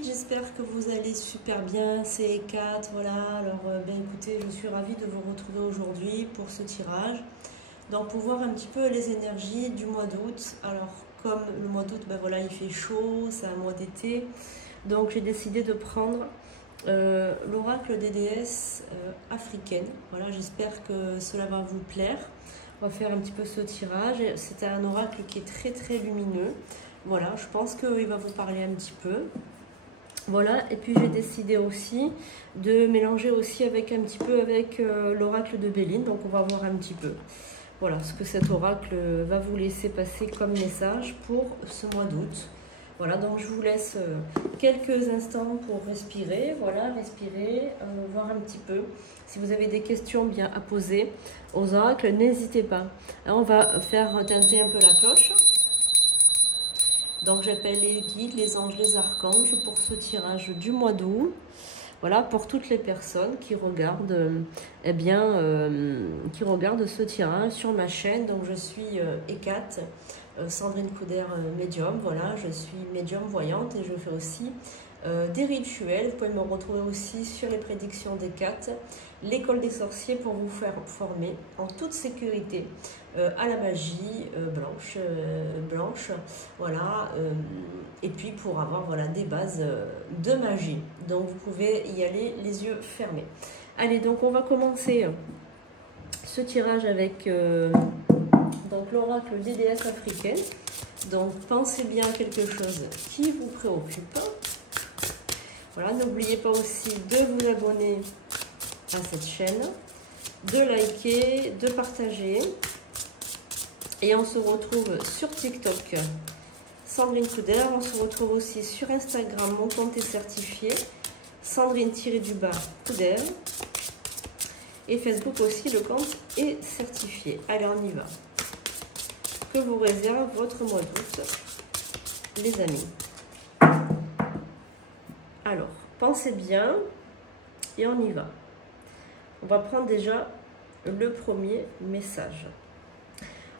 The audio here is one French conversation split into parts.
suite, j'espère que vous allez super bien, c'est Kat, voilà, alors écoutez, je suis ravie de vous retrouver aujourd'hui pour ce tirage, donc pour voir un petit peu les énergies du mois d'août. Alors comme le mois d'août, voilà, il fait chaud, c'est un mois d'été, donc j'ai décidé de prendre l'oracle des déesses africaines. Voilà, j'espère que cela va vous plaire. On va faire un petit peu ce tirage, c'est un oracle qui est très lumineux. Voilà, je pense qu'il va vous parler un petit peu. Voilà, et puis j'ai décidé aussi de mélanger aussi avec un petit peu avec l'oracle de Béline. Donc on va voir un petit peu, voilà, ce que cet oracle va vous laisser passer comme message pour ce mois d'août. Voilà, donc je vous laisse quelques instants pour respirer, voilà, respirer, voir un petit peu. Si vous avez des questions bien à poser aux oracles, n'hésitez pas. Alors, on va faire tinter un peu la cloche. Donc j'appelle les guides, les anges, les archanges pour ce tirage du mois d'août. Voilà, pour toutes les personnes qui regardent, qui regardent ce tirage sur ma chaîne. Donc je suis Ekat, Sandrine Couder médium. Voilà, je suis médium voyante et je fais aussi des rituels. Vous pouvez me retrouver aussi sur les prédictions d'Ekat, l'école des sorciers, pour vous faire former en toute sécurité à la magie blanche, voilà, et puis pour avoir, voilà, des bases de magie. Donc vous pouvez y aller les yeux fermés. Allez, donc on va commencer ce tirage avec donc l'oracle des déesses africaines. Donc pensez bien à quelque chose qui vous préoccupe. Voilà, n'oubliez pas aussi de vous abonner à cette chaîne, de liker, de partager. Et on se retrouve sur TikTok, Sandrine Couder. On se retrouve aussi sur Instagram, mon compte est certifié, Sandrine-Couder. Et Facebook aussi, le compte est certifié. Allez, on y va. Que vous réserve votre mois d'août, les amis? Alors, pensez bien et on y va. On va prendre déjà le premier message.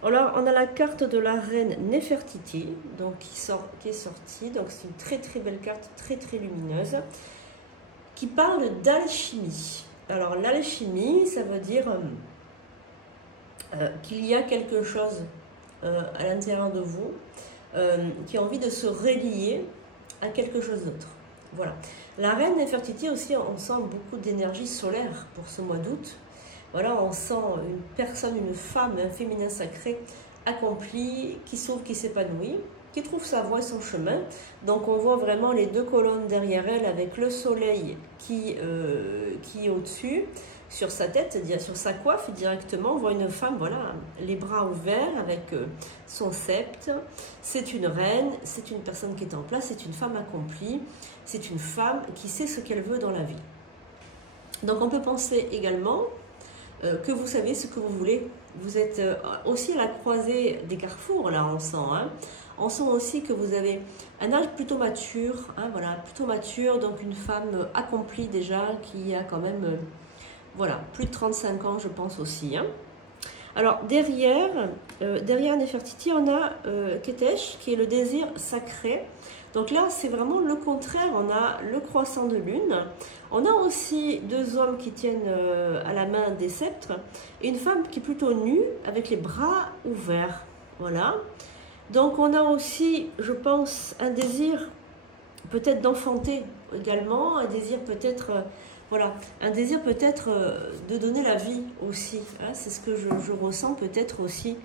Alors, on a la carte de la reine Nefertiti, donc qui est sortie. Donc, c'est une très belle carte, très lumineuse, qui parle d'alchimie. Alors, l'alchimie, ça veut dire qu'il y a quelque chose à l'intérieur de vous qui a envie de se relier à quelque chose d'autre. Voilà. La reine Nefertiti aussi, on sent beaucoup d'énergie solaire pour ce mois d'août. Voilà, on sent une personne, une femme, un féminin sacré accompli, qui s'ouvre, qui s'épanouit, qui trouve sa voie et son chemin. Donc on voit vraiment les deux colonnes derrière elle avec le soleil qui est au-dessus, sur sa tête, sur sa coiffe directement. On voit une femme, voilà, les bras ouverts avec son sceptre. C'est une reine, c'est une personne qui est en place, c'est une femme accomplie, c'est une femme qui sait ce qu'elle veut dans la vie. Donc on peut penser également que vous savez ce que vous voulez. Vous êtes aussi à la croisée des carrefours, là, on sent. Hein. On sent aussi que vous avez un âge plutôt mature, hein, voilà, plutôt mature, donc une femme accomplie déjà, qui a quand même, voilà, plus de 35 ans, je pense aussi. Hein. Alors, derrière Nefertiti, on a Ketesh, qui est le désir sacré. Donc là, c'est vraiment le contraire. On a le croissant de lune. On a aussi deux hommes qui tiennent à la main des sceptres. Et une femme qui est plutôt nue, avec les bras ouverts. Voilà. Donc on a aussi, je pense, un désir peut-être d'enfanter également. Un désir peut-être... voilà, un désir peut-être de donner la vie aussi. Hein, c'est ce que je ressens peut-être aussi.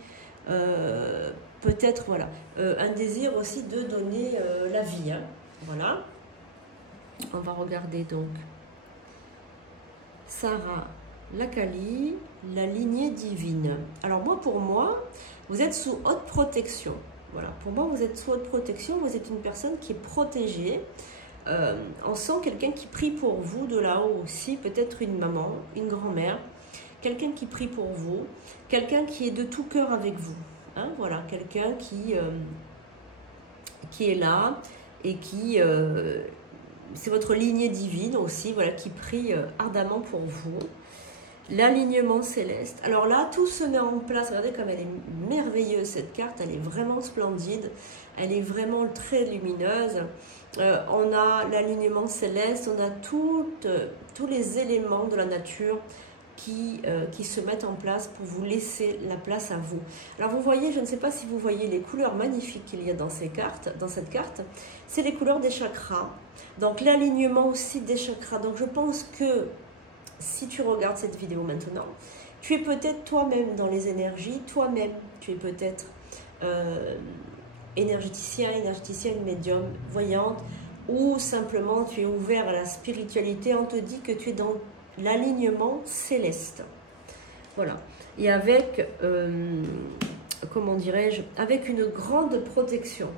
Peut-être, voilà, un désir aussi de donner la vie. Hein, voilà. On va regarder donc Sarah Lakali, la lignée divine. Alors moi, pour moi, vous êtes sous haute protection. Voilà, pour moi, vous êtes sous haute protection. Vous êtes une personne qui est protégée. On sent quelqu'un qui prie pour vous de là-haut aussi, peut-être une maman, une grand-mère, quelqu'un qui prie pour vous, quelqu'un qui est de tout cœur avec vous. Hein, voilà, quelqu'un qui est là et qui... c'est votre lignée divine aussi, voilà, qui prie ardemment pour vous. l'alignement céleste. Alors là, tout se met en place. Regardez comme elle est merveilleuse cette carte, elle est vraiment splendide, elle est vraiment très lumineuse. On a l'alignement céleste, on a tous les éléments de la nature qui se mettent en place pour vous laisser la place à vous. Alors vous voyez, je ne sais pas si vous voyez les couleurs magnifiques qu'il y a dans cette carte, c'est les couleurs des chakras, donc l'alignement aussi des chakras. Donc je pense que si tu regardes cette vidéo maintenant, tu es peut-être toi-même dans les énergies, toi-même, tu es peut-être énergéticienne, médium, voyante, ou simplement tu es ouvert à la spiritualité. On te dit que tu es dans l'alignement céleste. Voilà. Et avec, comment dirais-je, avec une grande protection.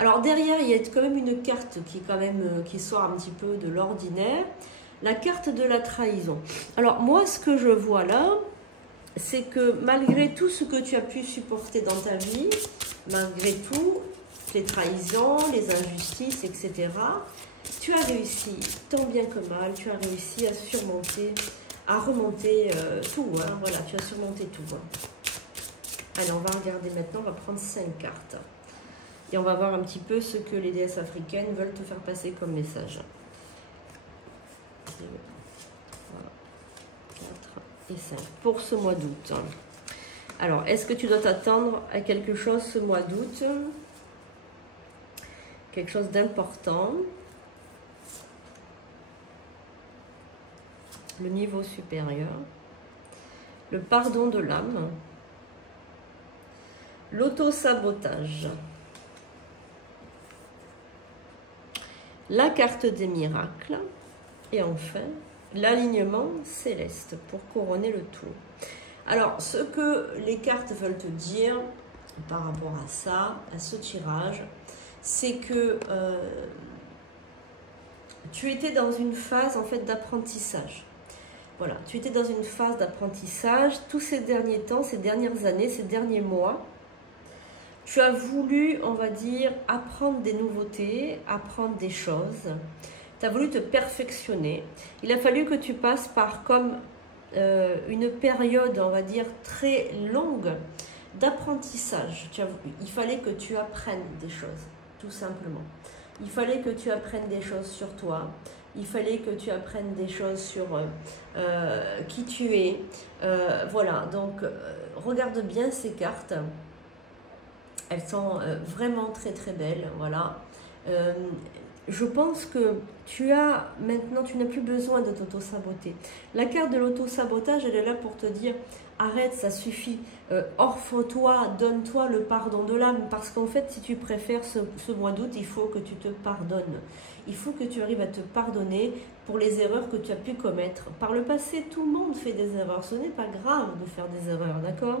Alors derrière, il y a quand même une carte qui sort un petit peu de l'ordinaire. La carte de la trahison. Alors moi, ce que je vois là, c'est que malgré tout ce que tu as pu supporter dans ta vie, malgré tout, les trahisons, les injustices, etc., tu as réussi, tant bien que mal, tu as réussi à surmonter, à remonter tout. Hein, voilà, tu as surmonté tout. Hein. Allez, on va regarder maintenant, on va prendre 5 cartes. Et on va voir un petit peu ce que les déesses africaines veulent te faire passer comme message. 2, 3, 4 et 5 pour ce mois d'août. Alors, est-ce que tu dois t'attendre à quelque chose ce mois d'août? Quelque chose d'important. Le niveau supérieur. Le pardon de l'âme. L'auto-sabotage. La carte des miracles. Et enfin, l'alignement céleste pour couronner le tout. Alors, ce que les cartes veulent te dire par rapport à ça, à ce tirage, c'est que tu étais dans une phase en fait d'apprentissage. Voilà, tu étais dans une phase d'apprentissage tous ces derniers temps, ces dernières années, ces derniers mois. Tu as voulu, on va dire, apprendre des nouveautés, apprendre des choses. Tu as voulu te perfectionner. Il a fallu que tu passes par comme une période, on va dire, très longue d'apprentissage. Il fallait que tu apprennes des choses, tout simplement. Il fallait que tu apprennes des choses sur toi. Il fallait que tu apprennes des choses sur qui tu es. Voilà, donc regarde bien ces cartes. Elles sont vraiment très très belles. Voilà. Je pense que tu n'as plus besoin de t'auto-saboter. La carte de l'auto-sabotage, elle est là pour te dire arrête, ça suffit, offre-toi, donne-toi le pardon de l'âme, parce qu'en fait, si tu préfères ce mois d'août, il faut que tu te pardonnes. Il faut que tu arrives à te pardonner pour les erreurs que tu as pu commettre. Par le passé, tout le monde fait des erreurs, ce n'est pas grave de faire des erreurs, d'accord ?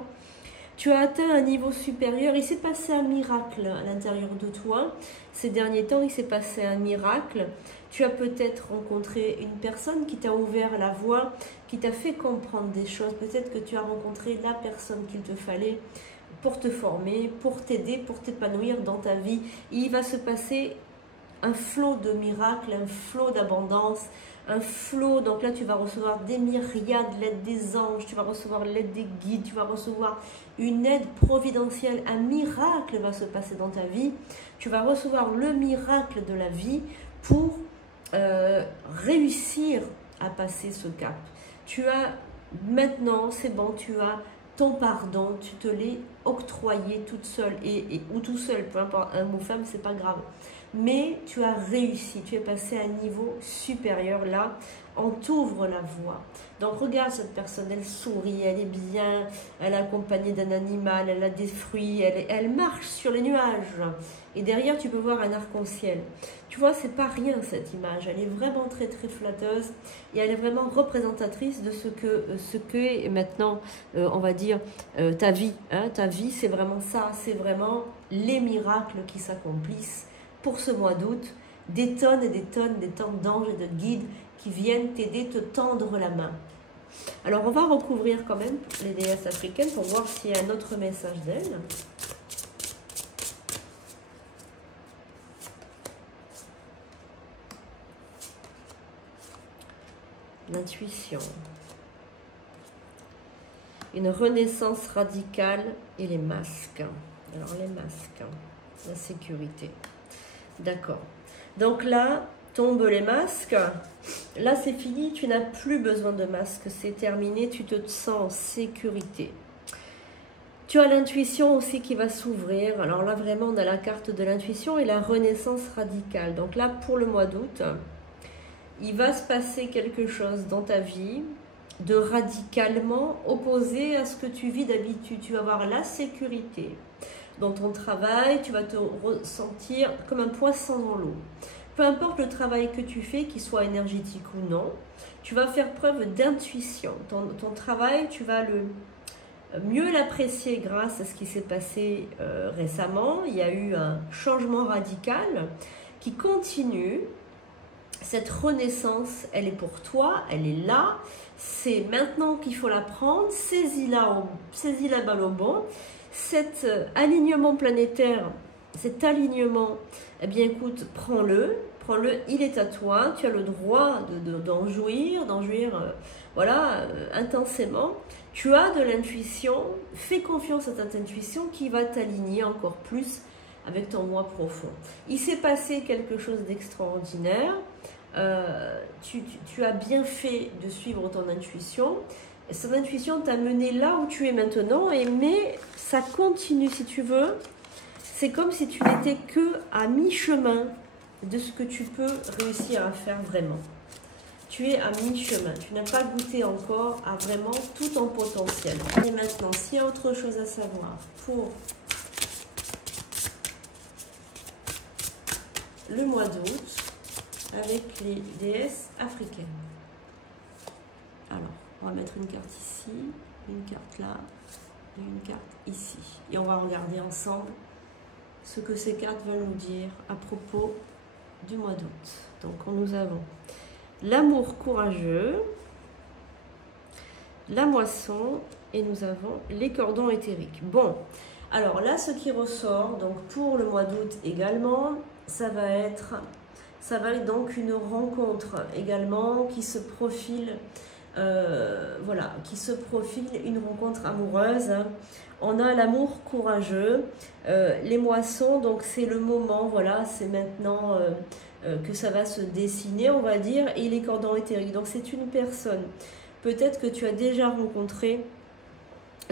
Tu as atteint un niveau supérieur, il s'est passé un miracle à l'intérieur de toi. Ces derniers temps, il s'est passé un miracle. Tu as peut-être rencontré une personne qui t'a ouvert la voie, qui t'a fait comprendre des choses. Peut-être que tu as rencontré la personne qu'il te fallait pour te former, pour t'aider, pour t'épanouir dans ta vie. Et il va se passer un flot de miracles, un flot d'abondance, un flot. Donc là, tu vas recevoir des myriades, l'aide des anges, tu vas recevoir l'aide des guides, tu vas recevoir une aide providentielle. Un miracle va se passer dans ta vie. Tu vas recevoir le miracle de la vie pour réussir à passer ce cap. Tu as maintenant, c'est bon, tu as ton pardon, tu te l'es octroyé toute seule ou tout seul, peu importe, un mot femme, c'est pas grave. Mais tu as réussi, tu es passé à un niveau supérieur là, on t'ouvre la voie. Donc regarde cette personne, elle sourit, elle est bien, elle est accompagnée d'un animal, elle a des fruits, elle marche sur les nuages. Et derrière, tu peux voir un arc-en-ciel. Tu vois, c'est pas rien cette image, elle est vraiment très très flatteuse et elle est vraiment représentatrice de ce que est maintenant, on va dire, ta vie. Hein. Ta vie, c'est vraiment ça, c'est vraiment les miracles qui s'accomplissent pour ce mois d'août, des tonnes et des tonnes d'anges et de guides qui viennent t'aider, te tendre la main. Alors, on va recouvrir quand même les déesses africaines pour voir s'il y a un autre message d'elles. L'intuition. une renaissance radicale et les masques. Alors les masques, la sécurité. D'accord. Donc là, tombent les masques. Là, c'est fini, tu n'as plus besoin de masque, c'est terminé, tu te sens en sécurité. Tu as l'intuition aussi qui va s'ouvrir. Alors là, vraiment, on a la carte de l'intuition et la renaissance radicale. Donc là, pour le mois d'août, il va se passer quelque chose dans ta vie de radicalement opposé à ce que tu vis d'habitude. Tu vas avoir la sécurité. Dans ton travail, tu vas te ressentir comme un poisson dans l'eau. Peu importe le travail que tu fais, qu'il soit énergétique ou non, tu vas faire preuve d'intuition. Ton travail, tu vas mieux l'apprécier grâce à ce qui s'est passé récemment. Il y a eu un changement radical qui continue. Cette renaissance, elle est pour toi, elle est là. C'est maintenant qu'il faut la prendre. Saisis la balle au bon. Cet alignement planétaire, cet alignement, eh bien écoute, prends-le, il est à toi, tu as le droit d'en jouir, voilà, intensément. Tu as de l'intuition, fais confiance à ta intuition qui va t'aligner encore plus avec ton moi profond. Il s'est passé quelque chose d'extraordinaire, tu as bien fait de suivre ton intuition. Cette intuition t'a mené là où tu es maintenant, mais ça continue si tu veux. C'est comme si tu n'étais que à mi-chemin de ce que tu peux réussir à faire vraiment. Tu es à mi-chemin, tu n'as pas goûté encore à vraiment tout ton potentiel. Et maintenant, s'il y a autre chose à savoir pour le mois d'août avec les déesses africaines. Alors, on va mettre une carte ici, une carte là et une carte ici. Et on va regarder ensemble ce que ces cartes veulent nous dire à propos du mois d'août. Donc, nous avons l'amour courageux, la moisson et nous avons les cordons éthériques. Bon, alors là, ce qui ressort, donc pour le mois d'août également, ça va être donc une rencontre également qui se profile. Voilà, qui se profile, une rencontre amoureuse. On a l'amour courageux, les moissons, donc c'est le moment, voilà, c'est maintenant que ça va se dessiner, on va dire, et les cordons éthériques. Donc c'est une personne, peut-être que tu as déjà rencontré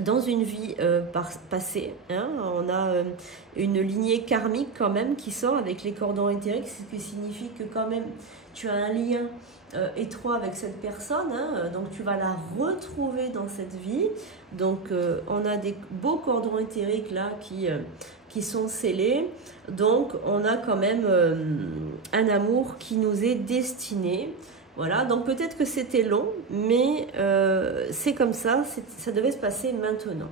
dans une vie passée, hein. On a une lignée karmique quand même qui sort avec les cordons éthériques, ce qui signifie que quand même tu as un lien étroit avec cette personne, hein, donc tu vas la retrouver dans cette vie. Donc on a des beaux cordons éthériques là qui sont scellés, donc on a quand même un amour qui nous est destiné. Voilà, donc peut-être que c'était long, mais c'est comme ça, ça devait se passer maintenant.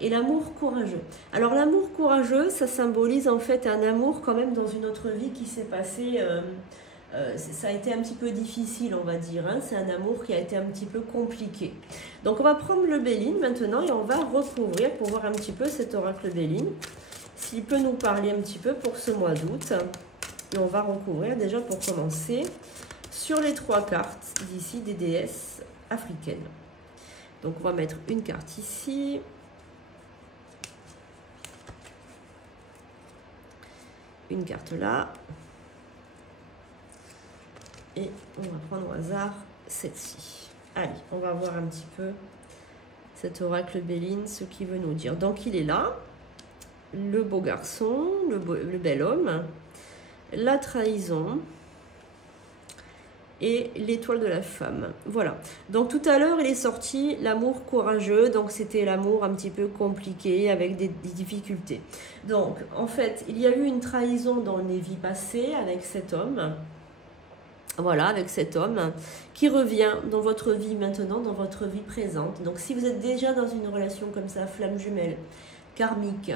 Et l'amour courageux. Alors l'amour courageux, ça symbolise en fait un amour quand même dans une autre vie qui s'est passé, ça a été un petit peu difficile, on va dire, hein. C'est un amour qui a été un petit peu compliqué. Donc on va prendre le Béline maintenant et on va recouvrir pour voir un petit peu cet oracle Béline, s'il peut nous parler un petit peu pour ce mois d'août. Et on va recouvrir déjà pour commencer sur les 3 cartes d'ici des déesses africaines. Donc on va mettre une carte ici, une carte là, et on va prendre au hasard celle-ci. Allez, on va voir un petit peu cet oracle Béline, ce qu'il veut nous dire. Donc il est là, le beau garçon, le bel homme, la trahison et l'étoile de la femme. Voilà. Donc tout à l'heure, il est sorti l'amour courageux. Donc c'était l'amour un petit peu compliqué avec des difficultés. Donc en fait, il y a eu une trahison dans les vies passées avec cet homme. Voilà, avec cet homme qui revient dans votre vie maintenant, dans votre vie présente. Donc si vous êtes déjà dans une relation comme ça, flamme jumelle, karmique,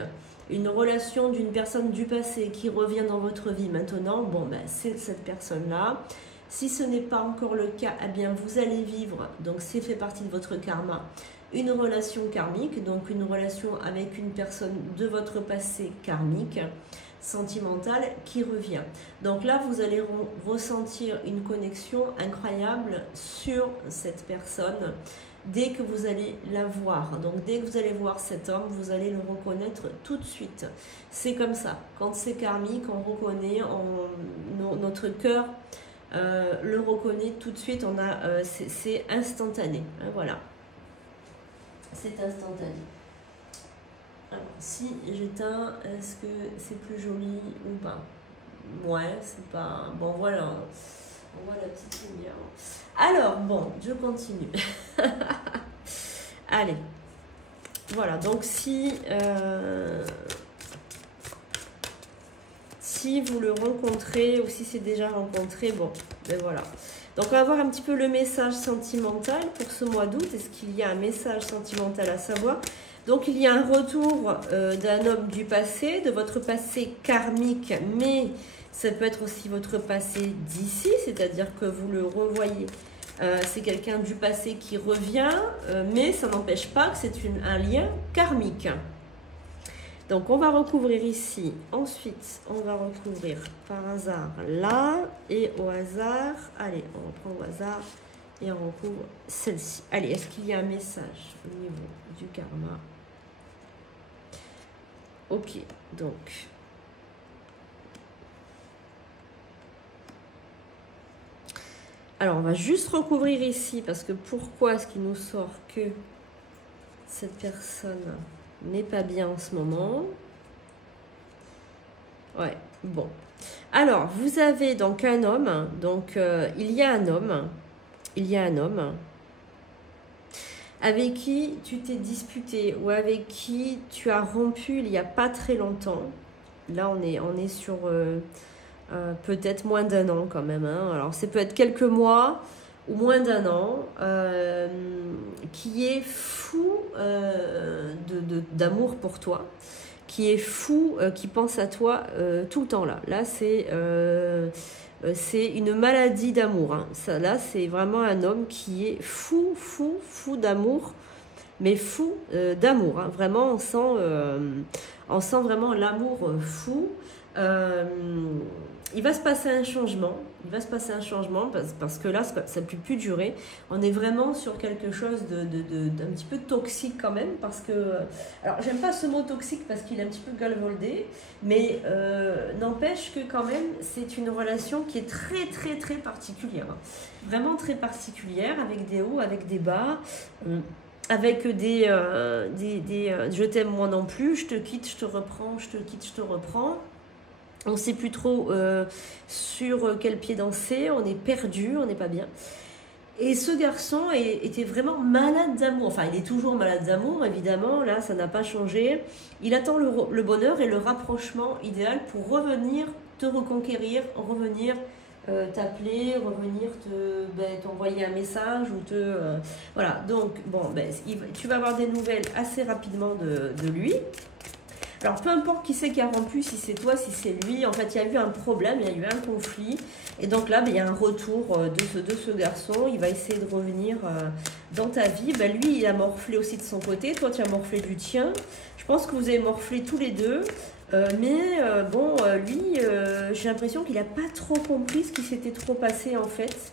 une relation d'une personne du passé qui revient dans votre vie maintenant, bon ben c'est cette personne-là. Si ce n'est pas encore le cas, eh bien vous allez vivre, donc c'est fait partie de votre karma, une relation karmique, donc une relation avec une personne de votre passé karmique, sentimentale, qui revient. Donc là, vous allez ressentir une connexion incroyable sur cette personne dès que vous allez la voir. Donc dès que vous allez voir cet homme, vous allez le reconnaître tout de suite. C'est comme ça. Quand c'est karmique, on reconnaît, notre cœur le reconnaît tout de suite. C'est instantané. Hein, voilà. C'est instantané. Alors, si j'éteins, est-ce que c'est plus joli ou pas? Ouais, c'est pas... Bon, voilà. On voit la petite lumière. Alors, bon, je continue. Allez. Voilà, donc si vous le rencontrez ou si c'est déjà rencontré, bon, ben voilà. Donc, on va voir un petit peu le message sentimental pour ce mois d'août. Est-ce qu'il y a un message sentimental à savoir? Donc, il y a un retour d'un homme du passé, de votre passé karmique, mais ça peut être aussi votre passé d'ici, c'est-à-dire que vous le revoyez. C'est quelqu'un du passé qui revient, mais ça n'empêche pas que c'est un lien karmique. Donc, on va recouvrir ici. Ensuite, on va recouvrir par hasard là. Et au hasard, allez, on reprend au hasard et on recouvre celle-ci. Allez, est-ce qu'il y a un message au niveau du karma? Ok, donc... Alors, on va juste recouvrir ici, parce que pourquoi est-ce qu'il nous sort que cette personne n'est pas bien en ce moment? Ouais, bon. Alors, vous avez donc un homme, donc il y a un homme avec qui tu t'es disputé ou avec qui tu as rompu il n'y a pas très longtemps. Là, on est sur... peut-être moins d'un an quand même. Hein. Alors, ça peut être quelques mois ou moins d'un an, qui est fou d'amour pour toi, qui est fou, qui pense à toi tout le temps là. Là, c'est une maladie d'amour. Hein. Ça, là, c'est vraiment un homme qui est fou d'amour, mais fou d'amour. Hein. Vraiment, on sent vraiment l'amour fou. Il va se passer un changement. Parce que là, ça ne peut plus durer. On est vraiment sur quelque chose d'un petit peu toxique quand même. Parce que... Alors, j'aime pas ce mot toxique parce qu'il est un petit peu galvaudé. Mais n'empêche que quand même, c'est une relation qui est très particulière. Vraiment très particulière, avec des hauts, avec des bas. Avec des je t'aime moi non plus, je te quitte, je te reprends, je te quitte, je te reprends. On ne sait plus trop sur quel pied danser, on est perdu, on n'est pas bien. Et ce garçon était vraiment malade d'amour. Enfin, il est toujours malade d'amour, évidemment. Là, ça n'a pas changé. Il attend le bonheur et le rapprochement idéal pour revenir te reconquérir, revenir t'appeler, revenir t'envoyer un message ou voilà. Donc, bon, tu vas avoir des nouvelles assez rapidement de lui. Alors, peu importe qui c'est qui a rompu, si c'est toi, si c'est lui, en fait, il y a eu un problème, il y a eu un conflit. Et donc là, il y a un retour de ce garçon. Il va essayer de revenir dans ta vie. Lui, il a morflé aussi de son côté. Toi, tu as morflé du tien. Je pense que vous avez morflé tous les deux. Lui, j'ai l'impression qu'il n'a pas trop compris ce qui s'était trop passé, en fait.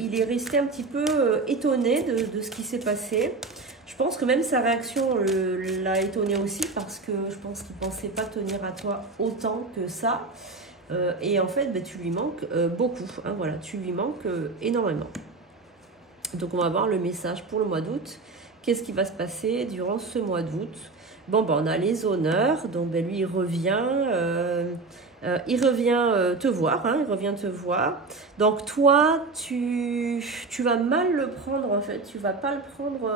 Il est resté un petit peu étonné de ce qui s'est passé. Je pense que même sa réaction l'a étonné aussi parce que je pense qu'il ne pensait pas tenir à toi autant que ça. Et en fait, tu lui manques beaucoup. Hein, voilà, tu lui manques énormément. Donc, on va voir le message pour le mois d'août. Qu'est-ce qui va se passer durant ce mois d'août? Bon, on a les honneurs. Donc, lui, il revient. Il revient te voir, hein, il revient te voir. Donc toi, tu vas mal le prendre en fait, tu vas pas le prendre...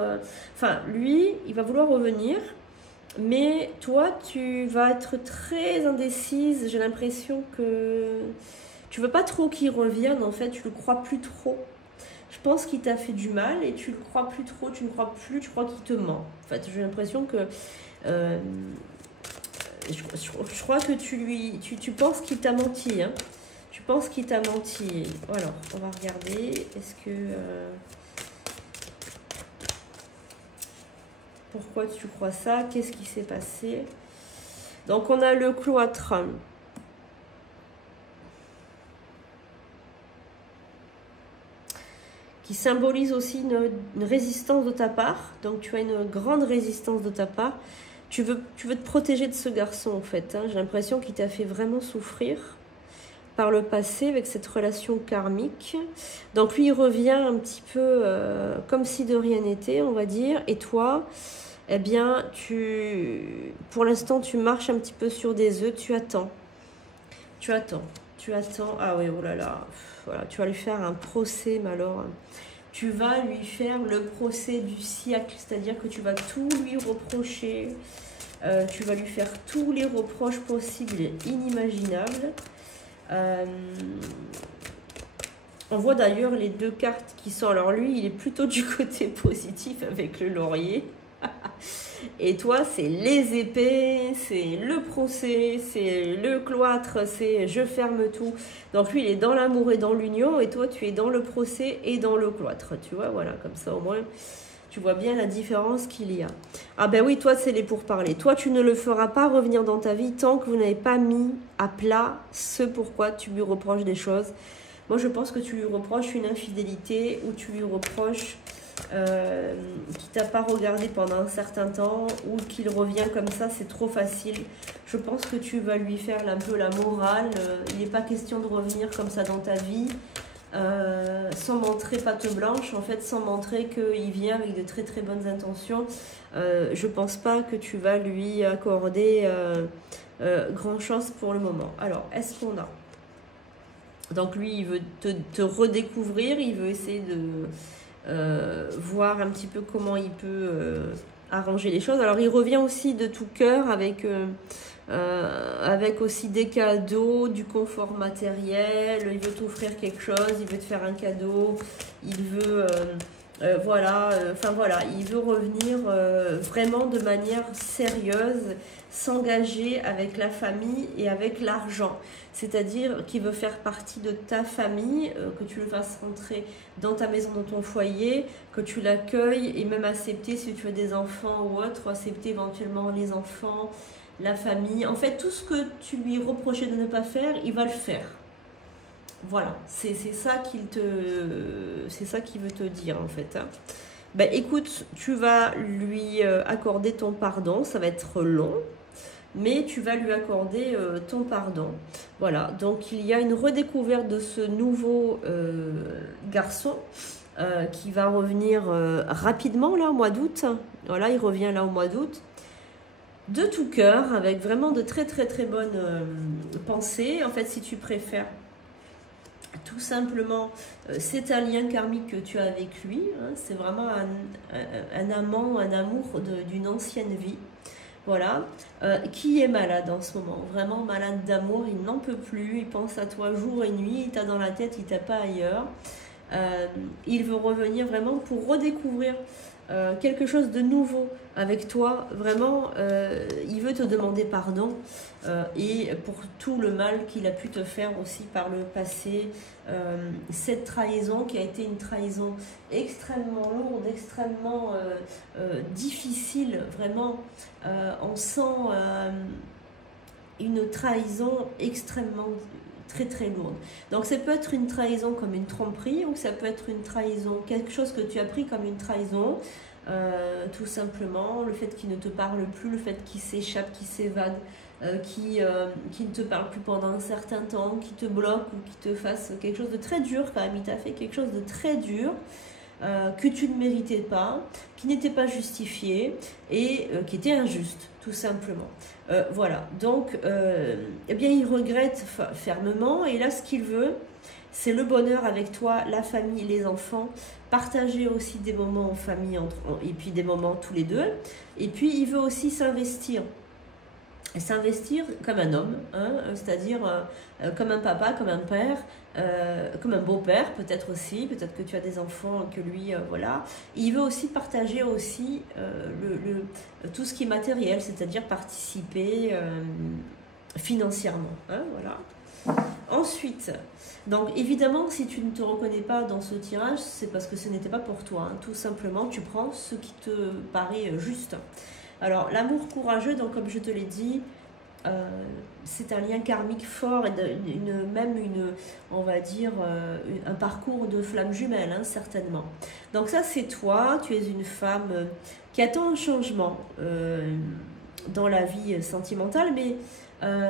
Enfin, lui, il va vouloir revenir, mais toi, tu vas être très indécise. J'ai l'impression que tu veux pas trop qu'il revienne, en fait, tu le crois plus trop. Je pense qu'il t'a fait du mal et tu le crois plus trop, tu ne crois plus, tu crois qu'il te ment. En fait, j'ai l'impression que... je crois que tu penses qu'il t'a menti. Hein. Tu penses qu'il t'a menti. Alors, on va regarder. Est-ce que... pourquoi tu crois ça? Qu'est-ce qui s'est passé? Donc, on a le cloître. qui symbolise aussi une résistance de ta part. Donc tu as une grande résistance de ta part. Tu veux te protéger de ce garçon en fait. Hein. J'ai l'impression qu'il t'a fait vraiment souffrir par le passé avec cette relation karmique. Donc lui il revient un petit peu comme si de rien n'était, on va dire. Et toi, eh bien, pour l'instant tu marches un petit peu sur des œufs, tu attends. Tu attends. Ah oui, oh là là. Voilà, tu vas lui faire un procès, mais alors... Tu vas lui faire le procès du siècle, c'est-à-dire que tu vas tout lui reprocher, tu vas lui faire tous les reproches possibles et inimaginables. On voit d'ailleurs les deux cartes qui sont... Alors lui, il est plutôt du côté positif avec le laurier. Et toi, c'est les épées, c'est le procès, c'est le cloître, c'est je ferme tout. Donc lui, il est dans l'amour et dans l'union, et toi, tu es dans le procès et dans le cloître. Tu vois, voilà, comme ça au moins, tu vois bien la différence qu'il y a. Ah ben oui, toi, c'est les pourparlers. Toi, tu ne le feras pas revenir dans ta vie tant que vous n'avez pas mis à plat ce pourquoi tu lui reproches des choses. Moi, je pense que tu lui reproches une infidélité ou tu lui reproches... qui t'a pas regardé pendant un certain temps ou qu'il revient comme ça, c'est trop facile. Je pense que tu vas lui faire un peu la morale. Il n'est pas question de revenir comme ça dans ta vie sans montrer patte blanche, en fait, sans montrer qu'il vient avec de très très bonnes intentions. Je pense pas que tu vas lui accorder grand chose pour le moment. Alors, est-ce qu'on a... Donc lui, il veut te redécouvrir, il veut essayer de... voir un petit peu comment il peut arranger les choses. Alors il revient aussi de tout cœur avec aussi des cadeaux, du confort matériel, il veut t'offrir quelque chose, il veut te faire un cadeau, il veut voilà, il veut revenir vraiment de manière sérieuse, s'engager avec la famille et avec l'argent. C'est-à-dire qu'il veut faire partie de ta famille, que tu le fasses rentrer dans ta maison, dans ton foyer, que tu l'accueilles et même accepter, si tu veux des enfants ou autre, accepter éventuellement les enfants, la famille. En fait, tout ce que tu lui reprochais de ne pas faire, il va le faire. Voilà, c'est ça qu'il veut te dire en fait. Hein. Ben, écoute, tu vas lui accorder ton pardon, ça va être long, mais tu vas lui accorder ton pardon. Voilà, donc il y a une redécouverte de ce nouveau garçon qui va revenir rapidement là au mois d'août. Voilà, il revient là au mois d'août. De tout cœur, avec vraiment de très très très bonnes pensées. En fait, si tu préfères, tout simplement, c'est un lien karmique que tu as avec lui. Hein, c'est vraiment un amant, un amour d'une ancienne vie. Voilà, qui est malade en ce moment, vraiment malade d'amour, il n'en peut plus, il pense à toi jour et nuit, il t'a dans la tête, il t'a pas ailleurs. Il veut revenir vraiment pour redécouvrir quelque chose de nouveau avec toi, vraiment il veut te demander pardon et pour tout le mal qu'il a pu te faire aussi par le passé, cette trahison qui a été une trahison extrêmement lourde, extrêmement difficile, vraiment on sent une trahison extrêmement très très lourde. Donc ça peut être une trahison comme une tromperie ou ça peut être une trahison, quelque chose que tu as pris comme une trahison, tout simplement, le fait qu'il ne te parle plus, le fait qu'il s'échappe, qu'il s'évade, qui ne te parle plus pendant un certain temps, qui te bloque ou qui te fasse quelque chose de très dur quand même, il t'a fait quelque chose de très dur, que tu ne méritais pas, qui n'était pas justifié et qui était injuste, tout simplement. Voilà, donc, eh bien, il regrette fermement et là, ce qu'il veut, c'est le bonheur avec toi, la famille, les enfants, partager aussi des moments en famille et puis des moments tous les deux. Et puis, il veut aussi s'investir. S'investir comme un homme, hein, c'est-à-dire comme un papa, comme un père, comme un beau-père peut-être aussi, peut-être que tu as des enfants que lui, voilà. Et il veut aussi partager aussi tout ce qui est matériel, c'est-à-dire participer financièrement, hein, voilà. Ensuite, donc évidemment, si tu ne te reconnais pas dans ce tirage, c'est parce que ce n'était pas pour toi, hein, tout simplement, tu prends ce qui te paraît juste. Alors, l'amour courageux, donc comme je te l'ai dit, c'est un lien karmique fort et on va dire, un parcours de flamme jumelle, hein, certainement. Donc ça, c'est toi, tu es une femme qui attend un changement dans la vie sentimentale, mais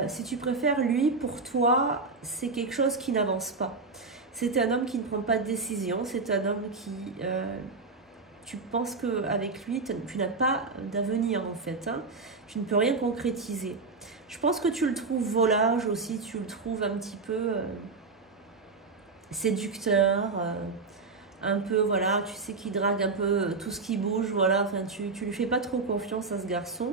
si tu préfères, lui, pour toi, c'est quelque chose qui n'avance pas. C'est un homme qui ne prend pas de décision, c'est un homme qui... tu penses qu'avec lui, tu n'as pas d'avenir en fait, hein. Tu ne peux rien concrétiser. Je pense que tu le trouves volage aussi, tu le trouves un petit peu séducteur, un peu, voilà, tu sais qu'il drague un peu tout ce qui bouge, voilà, enfin, tu lui fais pas trop confiance à ce garçon.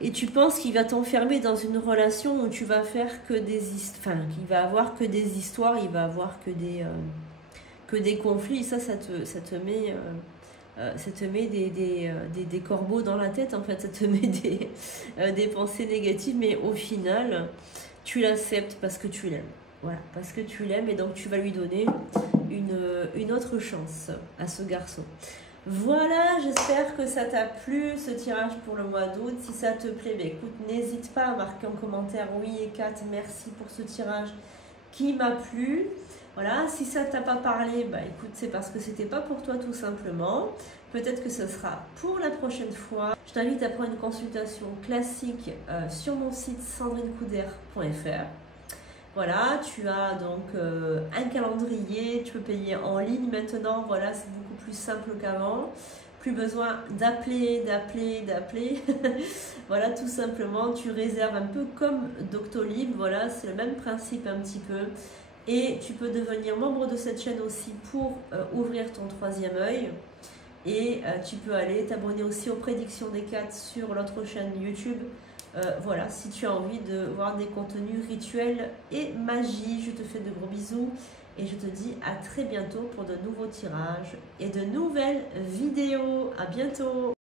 Et tu penses qu'il va t'enfermer dans une relation où tu vas faire que des histoires, enfin, qu'il va avoir que des histoires, il va avoir que des conflits, ça te met... ça te met des corbeaux dans la tête, en fait, ça te met des pensées négatives, mais au final, tu l'acceptes parce que tu l'aimes. Voilà, parce que tu l'aimes et donc tu vas lui donner une autre chance à ce garçon. Voilà, j'espère que ça t'a plu, ce tirage pour le mois d'août. Si ça te plaît, bah, écoute, n'hésite pas à marquer en commentaire oui et Kat, merci pour ce tirage qui m'a plu. Voilà, si ça t'a pas parlé, bah écoute, c'est parce que c'était pas pour toi tout simplement. Peut-être que ce sera pour la prochaine fois. Je t'invite à prendre une consultation classique sur mon site sandrinecouder.fr. Voilà, tu as donc un calendrier, tu peux payer en ligne maintenant, voilà, c'est beaucoup plus simple qu'avant. Plus besoin d'appeler. Voilà, tout simplement, tu réserves un peu comme Doctolib, voilà, c'est le même principe un petit peu. Et tu peux devenir membre de cette chaîne aussi pour ouvrir ton troisième œil. Et tu peux aller t'abonner aussi aux prédictions des 4 sur l'autre chaîne YouTube. Voilà, si tu as envie de voir des contenus rituels et magie, je te fais de gros bisous. Et je te dis à très bientôt pour de nouveaux tirages et de nouvelles vidéos. À bientôt!